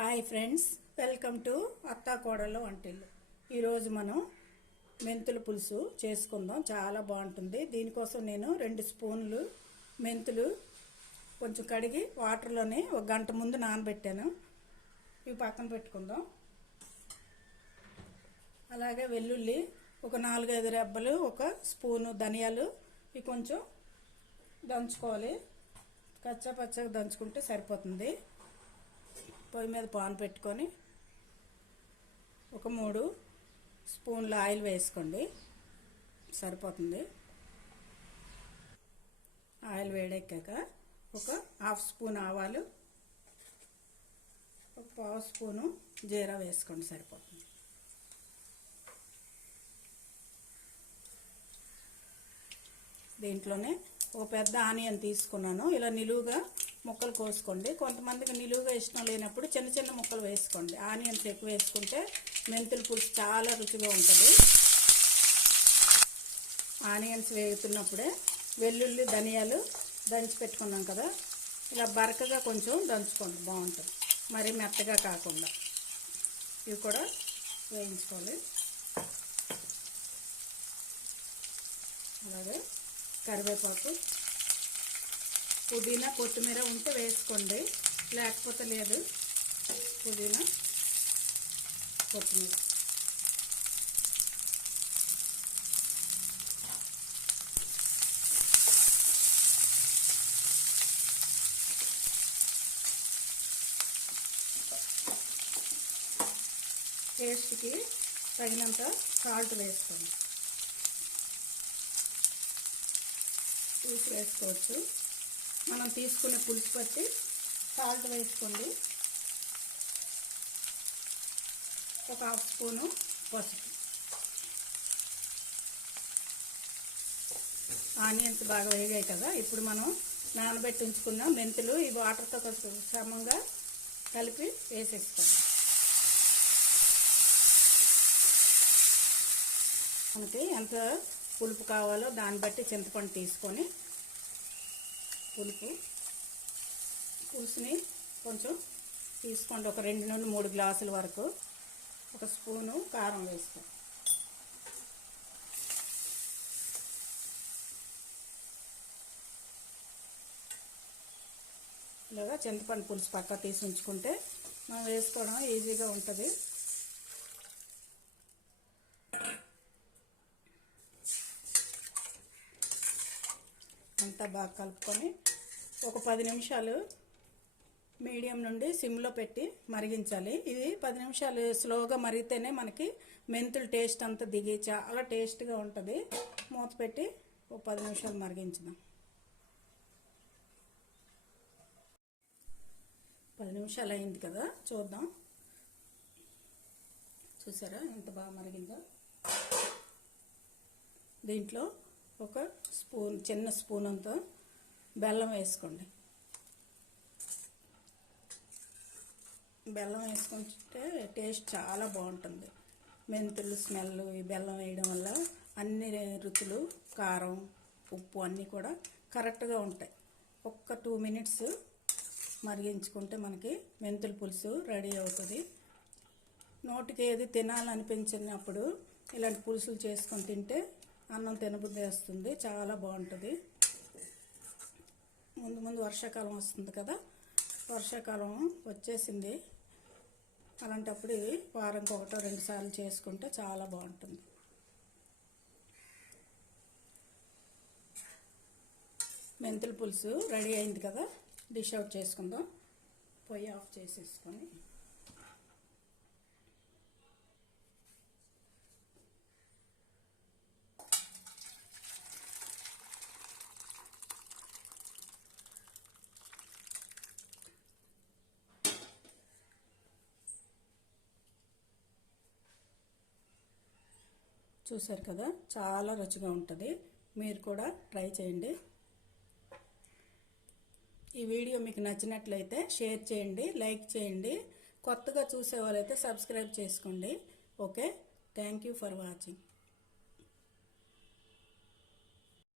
Hi friends, welcome to అత్తా కోడళ్ళ వంటిల్లు. ఈరోజు మనం మెంతుల పులుసు చేసుకుందాం. చాలా బాగుంటుంది. దీనికోసం నేను 2 స్పూన్లు మెంతులు కొంచెం కడిగి వాటర్లోనే 1 గంట ముందు నానబెట్టాను. ఇవి పక్కన పెట్టుకుందాం. అలాగే వెల్లుల్లి ఒక 4-5 రెబ్బలు, 1 స్పూను ధనియాలు ఇవి కొంచెం దంచుకోవాలి. కచ్చా పచ్చగా దంచుకుంటే సరిపోతుంది. పొయ్యి మీద పాన్ పెట్టుకొని ఒక 3 స్పూన్ల ఆయిల్ వేసుకోండి, సరిపోతుంది. ఆయిల్ వేడెక్కాక ఒక 1/2 స్పూన్ ఆవాలు, ఒక 1/2 స్పూను జీరా వేసుకోండి, సరిపోతుంది. దీంట్లోనే ఒక పెద్ద ఆనియన్ తీసుకున్నాను. ఇలా నిలువుగా ముక్కలు కోసుకోండి. కొంతమందికి నిలువుగా ఇష్టం లేనప్పుడు చిన్న చిన్న ముక్కలు వేసుకోండి. ఆనియన్స్ ఎక్కువ వేసుకుంటే మెంతుల పులుసు చాలా రుచిగా ఉంటుంది. ఆనియన్స్ వేగుతున్నప్పుడే వెల్లుల్లి ధనియాలు దంచి పెట్టుకున్నాం కదా, ఇలా బరకగా కొంచెం దంచుకోండి, బాగుంటుంది. మరి మెత్తగా కాకుండా ఇవి కూడా వేయించుకోవాలి. అలాగే కరివేపాకు, పుదీనా, కొత్తిమీర ఉంటే వేసుకోండి, లేకపోతే లేదు. పుదీనా, కొత్తిమీర టేస్ట్కి తగినంత సాల్ట్ వేసుకోండి. పులుసు వేసుకోవచ్చు. మనం తీసుకునే పులుసు బట్టి సాల్ట్ వేసుకోండి. ఒక 1/2 స్పూను పసుపు. ఆనియన్స్ బాగా వేగాయి కదా, ఇప్పుడు మనం నానబెట్టి ఉంచుకున్న మెంతులు ఈ వాటర్తో కొంచెం సమంగా కలిపి వేసేసుకోండి. మనకి ఎంత పులుపు కావాలో దాన్ని బట్టి చింతపండు తీసుకొని పులుసుని కొంచెం తీసుకోండి. ఒక 2 నుండి 3 గ్లాసుల వరకు. 1 స్పూను కారం వేసుకోండి. ఇలాగా చింతపండు పులుసు పక్క తీసి ఉంచుకుంటే మనం వేసుకోవడం ఈజీగా ఉంటుంది. అంతా బాగా కలుపుకొని ఒక 10 నిమిషాలు మీడియం నుండి సిమ్లో పెట్టి మరిగించాలి. ఇది 10 నిమిషాలు స్లోగా మరిగితేనే మనకి మెంతుల టేస్ట్ అంతా దిగి చాలా టేస్ట్గా ఉంటుంది. మూత పెట్టి ఒక 10 నిమిషాలు మరిగించుదాం. 10 నిమిషాలు అయింది కదా, చూద్దాం. చూసారా ఎంత బాగా మరిగిందో. దీంట్లో ఒక స్పూన్, చిన్న స్పూన్ అంతా బెల్లం వేసుకోండి. బెల్లం వేసుకుంటే టేస్ట్ చాలా బాగుంటుంది. మెంతులు స్మెల్ ఈ బెల్లం వేయడం వల్ల అన్ని రుచులు, కారం, ఉప్పు అన్నీ కూడా కరెక్ట్గా ఉంటాయి. ఒక్క 2 మినిట్స్ మరిగించుకుంటే మనకి మెంతుల పులుసు రెడీ అవుతుంది. నోటికి ఏది తినాలనిపించినప్పుడు ఇలాంటి పులుసులు చేసుకొని తింటే అన్నం తినబుద్ధి వేస్తుంది. చాలా బాగుంటుంది. ముందు వర్షాకాలం వస్తుంది కదా, వర్షాకాలం వచ్చేసింది. అలాంటప్పుడు ఇవి వారానికి 1-2 సార్లు చేసుకుంటే చాలా బాగుంటుంది. మెంతుల పులుసు రెడీ అయింది కదా, డిష్ అవుట్ చేసుకుందాం. పొయ్యి ఆఫ్ చేసేసుకొని చూసారు కదా, చాలా రుచిగా ఉంటుంది. మీరు కూడా ట్రై చేయండి. ఈ వీడియో మీకు నచ్చినట్లయితే షేర్ చేయండి, లైక్ చేయండి. కొత్తగా చూసే వాళ్ళైతే సబ్స్క్రైబ్ చేసుకోండి. Okay, thank you for watching.